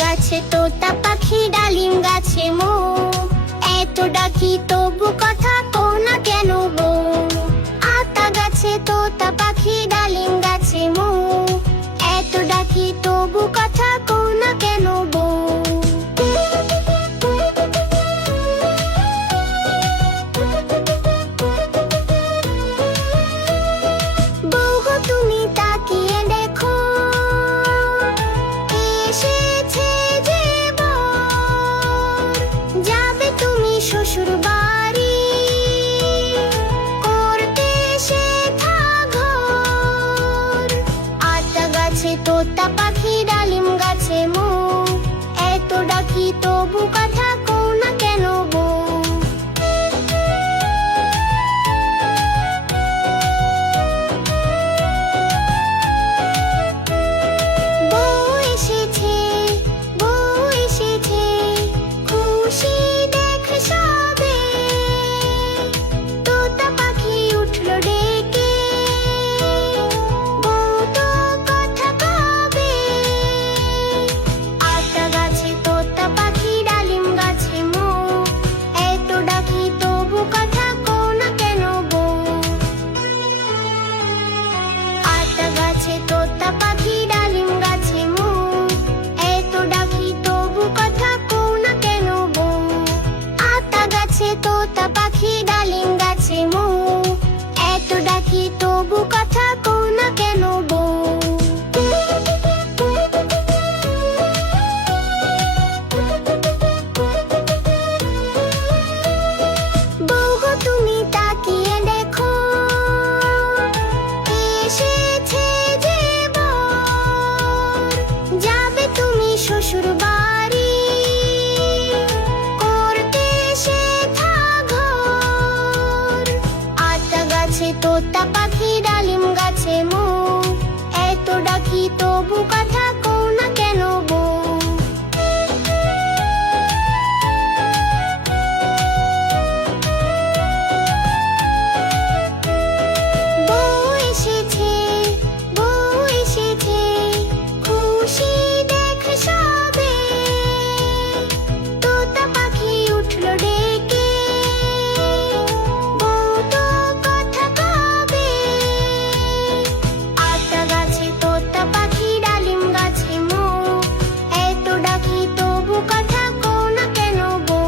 গাছে তোতা পাখি ডালিম গাছে মো, এত ডাকি তবু কথা কো না কেন গো। আতা গাছে তোতা পাখি ডালিম গাছে মো, এত ডাকি তবু কথা কো না কেন গো। বউ গো তুমি তাকিয়ে দেখো, এসেছে যে বর। যাবে তুমি শ্বশুর বাড়ি, করতে শেখা ঘর। আতা গাছে তোতা পাখি ডালিম গাছে মো, এত ডাকি তবু কথা কো না কেন গো। বউ এসেছে, বউ এসেছে, খুশি দেখ সবে। তোতা পাখি উঠলো ডেকে, বউ তো কথা কবে। আতা গাছে তোতা পাখি ডালিম গাছে মো, এত ডাকি তবু কথা কো না কেন গো। আতা গাছে তোতা পাখি ডালিম গাছে মো, এত ডাকি তবু কথা কো না কেন গো। আতা গাছে তোতা পাখি ডালিম গাছে মো, এত ডাকি তবু কথা কো না কেন গো। বউ গো তুমি তাকিয়ে দেখো, এসেছে যে বর। যাবে তুমি শ্বশুর বাড়ি, করতে শেখা ঘর। আতা গাছে তোতা পাখি ডালিম গাছে মো, এত ডাকি তবু কথা কো না কেন গো। বউ এসেছে, বউ এসেছে, খুশি দেখ সবে। তোতা পাখি উঠলো ডেকে, বউ তো কথা কবে। আতা গাছে তোতা পাখি ডালিম গাছে মো, এত ডাকি তবু কথা কো না কেন গো।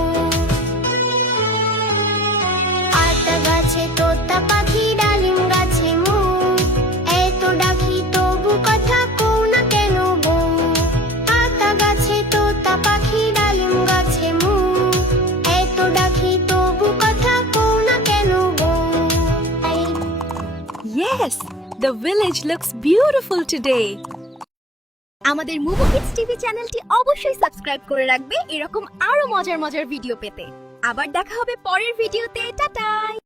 আতা গাছে তোতা পাখি ডালিম গাছে মো, এত ডাকি তবু কথা কো না কেন গো। আতা গাছে তোতা পাখি ডালিম গাছে মো, এত ডাকি তবু কথা কো না কেন গো। Yes, the village looks beautiful today. আমাদের মুভি কিডস টিভি চ্যানেলটি অবশ্যই সাবস্ক্রাইব করে রাখবে এরকম আরো মজার মজার ভিডিও পেতে। আবার দেখা হবে পরের ভিডিওতে। টাটা।